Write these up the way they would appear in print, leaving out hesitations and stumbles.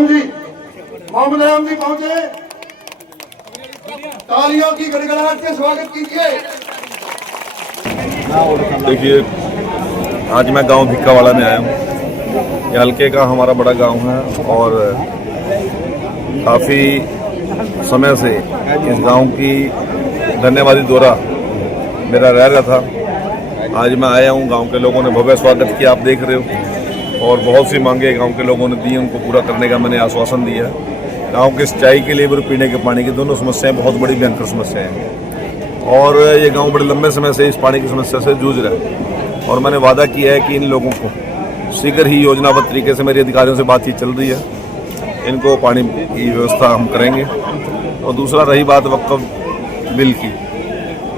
आयाम जी, मोहम्मद आयाम जी पहुंचे, तालियों की गड़गड़ाहट से स्वागत कीजिए। देखिए, आज मैं गांव भिक्कावाड़ा में आया हूँ। ये हल्के का हमारा बड़ा गांव है और काफ़ी समय से इस गांव की धन्यवादी दौरा मेरा रह रहा था। आज मैं आया हूँ, गांव के लोगों ने भव्य स्वागत किया, आप देख रहे हो, और बहुत सी मांगे गांव के लोगों ने दी, उनको पूरा करने का मैंने आश्वासन दिया। गांव के सिंचाई के लिए और पीने के पानी की दोनों समस्याएं बहुत बड़ी भयंकर समस्याएं हैं और ये गांव बड़े लंबे समय से इस पानी की समस्या से जूझ रहा है और मैंने वादा किया है कि इन लोगों को शीघ्र ही योजनाबद्ध तरीके से, मेरे अधिकारियों से बातचीत चल रही है, इनको पानी की व्यवस्था हम करेंगे। और दूसरा रही बात वक्फ बिल की,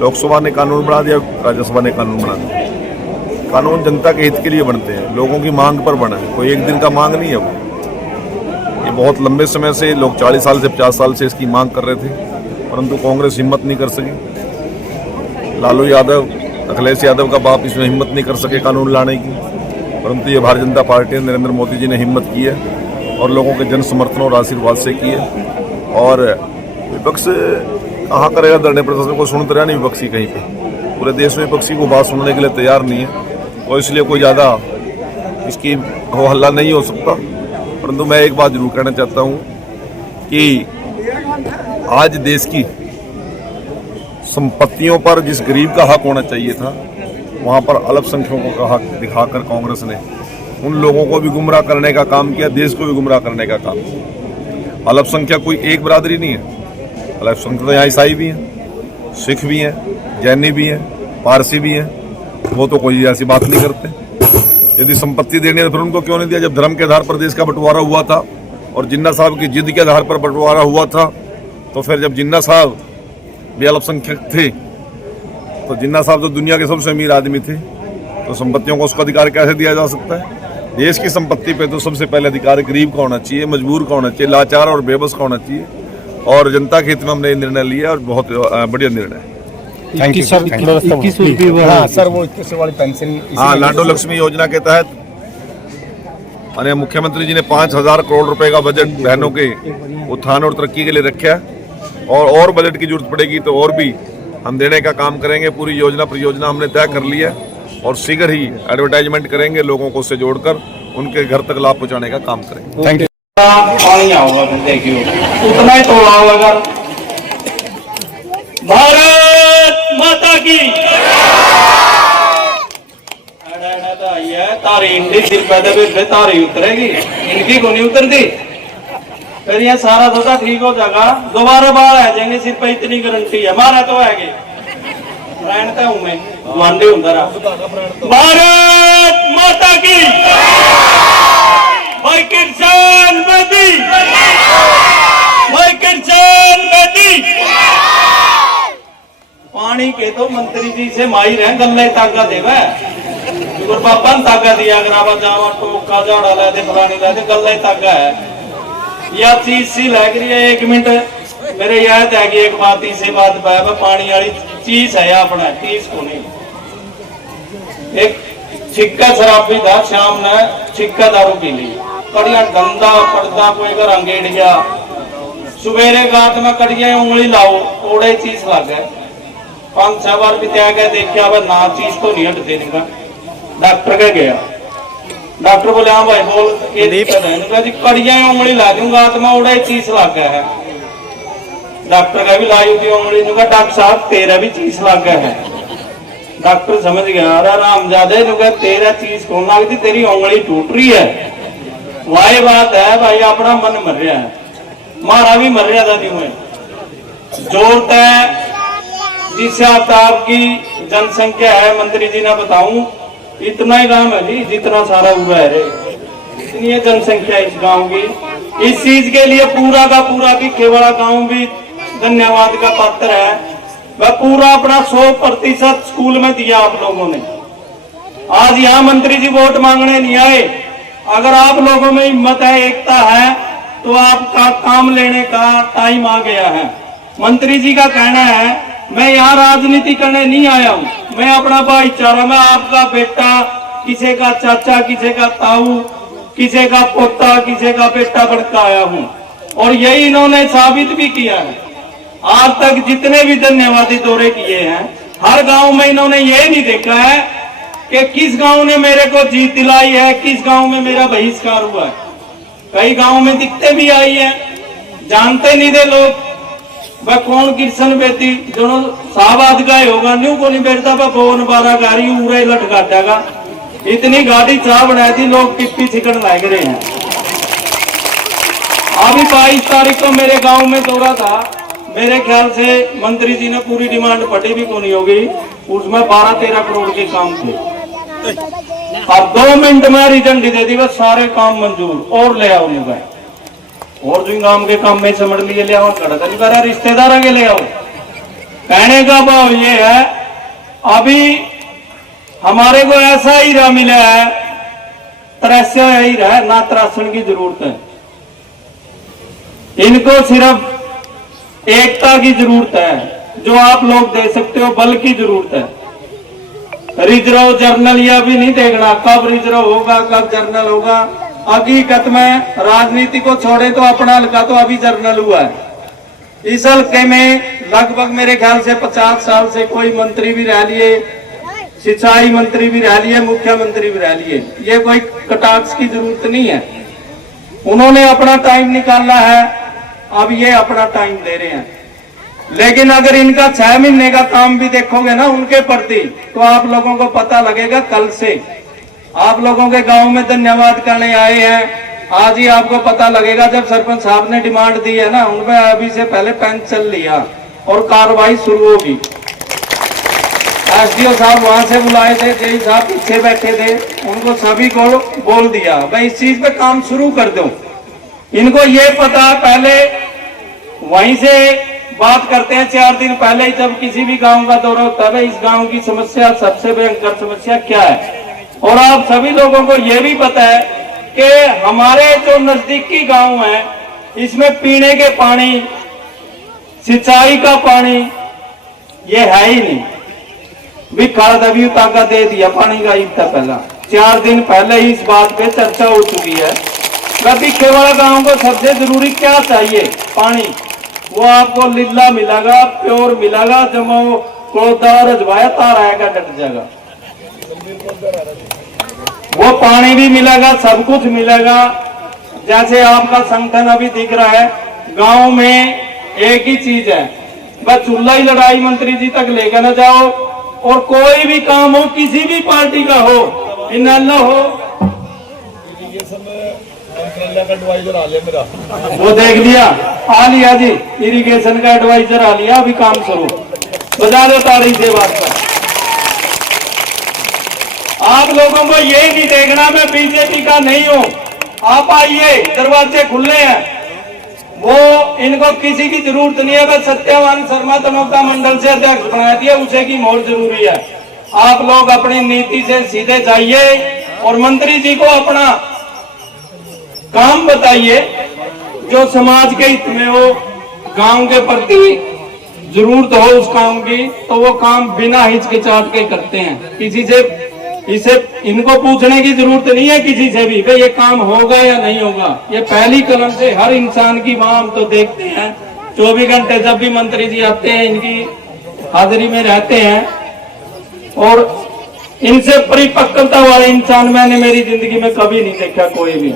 लोकसभा ने कानून बना दिया, राज्यसभा ने कानून बना दिया। कानून जनता के हित के लिए बनते हैं, लोगों की मांग पर बना है, कोई एक दिन का मांग नहीं है वो। ये बहुत लंबे समय से लोग 40 साल से 50 साल से इसकी मांग कर रहे थे, परंतु कांग्रेस हिम्मत नहीं कर सकी। लालू यादव, अखिलेश यादव का बाप इसमें हिम्मत नहीं कर सके कानून लाने की, परंतु ये भारतीय जनता पार्टी, नरेंद्र मोदी जी ने हिम्मत की है और लोगों के जन समर्थन और आशीर्वाद से की है। और विपक्ष कहाँ करेगा धरने प्रदर्शन, को सुनते रहा नहीं विपक्षी कहीं पे, पूरे देश में विपक्षी को बात सुनने के लिए तैयार नहीं है और इसलिए कोई ज़्यादा इसकी हो हल्ला नहीं हो सकता। परंतु मैं एक बात जरूर कहना चाहता हूँ कि आज देश की संपत्तियों पर जिस गरीब का हक होना चाहिए था, वहाँ पर अल्पसंख्यकों का हक दिखाकर कांग्रेस ने उन लोगों को भी गुमराह करने का काम किया, देश को भी गुमराह करने का काम किया। अल्पसंख्यक कोई एक बरादरी नहीं है, अल्पसंख्यक तो यहाँ ईसाई भी हैं, सिख भी हैं, जैनी भी हैं, पारसी भी हैं, वो तो कोई ऐसी बात नहीं करते। यदि संपत्ति देनी है तो फिर उनको क्यों नहीं दिया? जब धर्म के आधार पर देश का बंटवारा हुआ था और जिन्ना साहब की जिद के आधार पर बंटवारा हुआ था, तो फिर जब जिन्ना साहब भी अल्पसंख्यक थे तो जिन्ना साहब तो दुनिया के सबसे अमीर आदमी थे, तो संपत्तियों को उसका अधिकार कैसे दिया जा सकता है? देश की संपत्ति पे तो सबसे पहले अधिकार गरीब का होना चाहिए, मजबूर का होना चाहिए, लाचार और बेबस का होना चाहिए। और जनता के हित में हमने निर्णय लिया और बहुत बढ़िया निर्णय है। Thank you sir. 21 वाली पेंशन, हाँ, लाडो लक्ष्मी योजना के तहत माननीय मुख्यमंत्री जी ने 5,000 करोड़ रुपए का बजट बहनों के उत्थान और तरक्की के लिए रखा है और बजट की जरूरत पड़ेगी तो और भी हम देने का काम करेंगे। पूरी योजना परियोजना हमने तय कर ली है और शीघ्र ही एडवर्टाइजमेंट करेंगे, लोगों को उससे जोड़कर उनके घर तक लाभ पहुंचाने का काम करेंगे। Thank you. पानी आओगा, देखियो उतना ही तोड़ा होगा। भारत माता की तारी इंडी सिर पैदा भी तारी उतरेगी, इनकी को नहीं उतरती। फिर ये सारा धोखा ठीक हो जाएगा, दोबारा बाहर आ जाएंगे, सिर पे इतनी गारंटी है। मारा तो आएंगे, रहता हूं मैं वांडे उधर। भारत माता की, भाई किसान मोदी, भाई किसान मोदी। पानी के तो मंत्री जी से माहिर है, गल्ले ताका देवा और पापा ने ताका दिया, अगर जावा टोका झाड़ा ला दे, फलानी ला दे, गल्ले ताका है। या चीज सी लग रही है। 1 मिनट मेरे याद है कि एक बात इसी बात पर पानी वाली चीज है अपना, चीज को नहीं। एक छिक्का शराबी था, शाम ने छिक्का दारू पी ली, कड़िया गंदा पड़ता कोई घर अंगेड़ गया, सवेरे गात में कड़िया उंगली लाओ, ओड़े चीज लग गए। 5-6 बार पिता गया, देखा वह ना चीज तो नहीं हट देगा। डॉक्टर के गया, डॉक्टर बोले हाँ भाई बोल, कड़िया उंगली ला दूंगा तो मैं उड़े चीज लग गया है। डॉक्टर का भी लाई थी उंगली, डॉक्टर साहब तेरा भी चीज लग गया है। डॉक्टर समझ गया, अरे रामजादे तेरा चीज कौन लगती, तेरी उंगली टूट रही है। वही बात है भाई, अपना मन मर रहा है, मारा भी मर रहा था। जोर है जिस आपकी जनसंख्या है, मंत्री जी ने बताऊं इतना ही गांव है जी जितना सारा हुआ है रे, इतनी है जनसंख्या इस गांव की। इस चीज के लिए पूरा का पूरा की केवड़ा गांव भी धन्यवाद का पात्र है। वह पूरा अपना 100% स्कूल में दिया आप लोगों ने। आज यहाँ मंत्री जी वोट मांगने नहीं आए, अगर आप लोगों में हिम्मत है, एकता है, तो आपका काम लेने का टाइम आ गया है। मंत्री जी का कहना है मैं यहाँ राजनीति करने नहीं आया हूँ, मैं अपना भाईचारा में आपका बेटा, किसी का चाचा, किसी का ताऊ, किसी का पोता, किसी का बेटा बनकर आया हूं, और यही इन्होंने साबित भी किया है। आज तक जितने भी धन्यवादी दौरे किए हैं, हर गांव में इन्होंने ये नहीं देखा है कि किस गांव ने मेरे को जीत दिलाई है, किस गांव में मेरा बहिष्कार हुआ है। कई गांव में दिक्कतें भी आई है, जानते नहीं थे लोग वह कौन कृष्ण बेटी जो साहब आज गए होगा, न्यू को नहीं बैठता वह बोन 12 गाड़ी उड़े लटका जाएगा। इतनी गाड़ी चाह बनाई थी, लोग पिप्पी चिकन लाग रहे हैं। अभी 22 तारीख को मेरे गांव में दौरा था, मेरे ख्याल से मंत्री जी ने पूरी डिमांड फटी भी को नहीं होगी, उसमें 12-13 करोड़ के काम थे, और 2 मिनट में रिजल्ट दे दी, बस सारे काम मंजूर और ले आओ नहीं गए। और जो गांव के काम में समझ लिए ले आओ, खड़ा नहीं करा, रिश्तेदार आगे ले आओ। कहने का भाव ये है, अभी हमारे को ऐसा हीरा मिला है, त्रैसा हीरा है, ना त्रासन की जरूरत है। इनको सिर्फ एकता की जरूरत है, जो आप लोग दे सकते हो, बल की जरूरत है। रिजर्व जर्नल यह भी नहीं देखना कब रिजर्व होगा, कब जर्नल होगा। हकीकत में राजनीति को छोड़े तो अपना हल्का तो अभी जर्नल हुआ है। इस हल्के में लगभग मेरे ख्याल से 50 साल से कोई मंत्री भी रह लिए, सिंचाई मंत्री भी रह लिए, मुख्यमंत्री भी रह लिए। ये कोई कटाक्ष की जरूरत नहीं है, उन्होंने अपना टाइम निकाला है, अब ये अपना टाइम दे रहे हैं। लेकिन अगर इनका 6 महीने का काम भी देखोगे ना उनके प्रति, तो आप लोगों को पता लगेगा। कल से आप लोगों के गांव में धन्यवाद करने आए हैं, आज ही आपको पता लगेगा। जब सरपंच साहब ने डिमांड दी है ना, उनमें अभी से पहले पेन चल लिया और कार्रवाई शुरू होगी। एसडीओ साहब वहां से बुलाए थे, जेई साहब पीछे बैठे थे, उनको सभी को बोल दिया भाई इस चीज पे काम शुरू कर दो। इनको ये पता, पहले वहीं से बात करते हैं 4 दिन पहले ही, जब किसी भी गांव का दौरा होता है, इस गांव की समस्या, सबसे भयंकर समस्या क्या है। और आप सभी लोगों को यह भी पता है कि हमारे जो नजदीकी गांव है, इसमें पीने के पानी, सिंचाई का पानी ये है ही नहीं। भी खाद ताका दे दिया पानी का, इतना पहला 4 दिन पहले ही इस बात पे चर्चा हो चुकी है। खेवाड़ा गांव को सबसे जरूरी क्या चाहिए? पानी। वो आपको लीला मिलेगा, प्योर मिलेगा, जब वो रजवाया तार आएगा डट जाएगा। वो पानी भी मिलेगा, सब कुछ मिलेगा। जैसे आपका संगठन अभी दिख रहा है, गांव में एक ही चीज है, बस चूल्हा ही लड़ाई मंत्री जी तक लेकर न जाओ, और कोई भी काम हो, किसी भी पार्टी का हो, इनाला हो, एडवाइजर आ लिया मेरा, वो देख लिया, आ लिया जी, इरिगेशन का एडवाइजर आ लिया, अभी काम शुरू। बजा दो ताड़ी से बात पर। आप लोगों को ये नहीं देखना मैं बीजेपी का नहीं हूं, आप आइए, दरवाजे खुले हैं। वो इनको किसी की जरूरत नहीं है, बस सत्यवान शर्मा तनोका मंडल से अध्यक्ष बना दिया, उसे की मोहर जरूरी है। आप लोग अपनी नीति से सीधे जाइए और मंत्री जी को अपना काम बताइए जो समाज के हित में हो, गांव के प्रति जरूरत हो उस काम की, तो वो काम बिना हिचकिचाहट के करते हैं। किसी से इसे इनको पूछने की जरूरत नहीं है किसी से भी, भाई ये काम होगा या नहीं होगा। ये पहली कलम से हर इंसान की वहां हम तो देखते हैं 24 घंटे, जब भी मंत्री जी आते हैं इनकी हाजिरी में रहते हैं, और इनसे परिपक्वता वाले इंसान मैंने मेरी जिंदगी में कभी नहीं देखा कोई भी।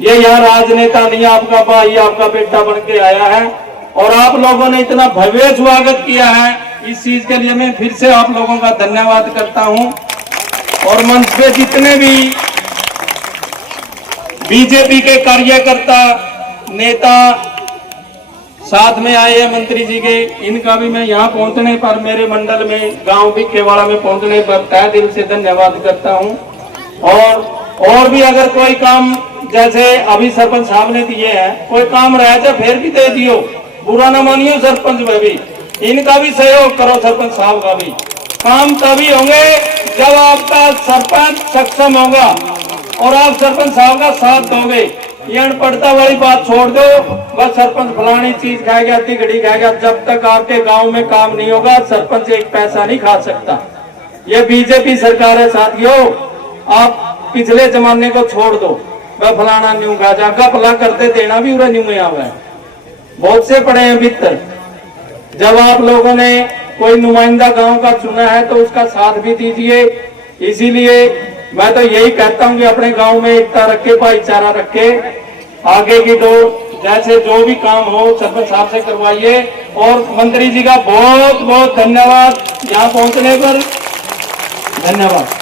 ये यहाँ राजनेता नहीं, आपका भाई, आपका बेटा बन के आया है, और आप लोगों ने इतना भव्य स्वागत किया है, इस चीज के लिए मैं फिर से आप लोगों का धन्यवाद करता हूं। और मंच पे जितने भी बीजेपी के कार्यकर्ता, नेता साथ में आए हैं मंत्री जी के, इनका भी मैं यहाँ पहुंचने पर, मेरे मंडल में गांव भिखेवाड़ा में पहुंचने पर तहे दिल से धन्यवाद करता हूं। और भी अगर कोई काम जैसे अभी सरपंच साहब ने दिए हैं, कोई काम रह जाए फिर भी दे दियो, बुरा न मानियो सरपंच में भी, इनका भी सहयोग करो, सरपंच साहब का भी। काम तभी होंगे जब आपका सरपंच सक्षम होगा और आप सरपंच साहब का साथ दोगे। ये अनपढ़ता वाली बात छोड़ दो, बस सरपंच फलानी चीज खाएगा, तिगड़ी खाएगा, जब तक आपके गांव में काम नहीं होगा सरपंच एक पैसा नहीं खा सकता। ये बीजेपी सरकार है साथियों, आप पिछले जमाने को छोड़ दो। वह फलाना न्यू का जागा फला करते देना भी उरा न्यू में आवा है। बहुत से पड़े हैं मित्र। जब आप लोगों ने कोई नुमाइंदा गांव का चुना है तो उसका साथ भी दीजिए। इसीलिए मैं तो यही कहता हूं कि अपने गांव में एकता रखे, भाईचारा रखे, आगे की तो जैसे जो भी काम हो सरपंच साहब से करवाइए। और मंत्री जी का बहुत बहुत धन्यवाद यहाँ पहुंचने पर। धन्यवाद।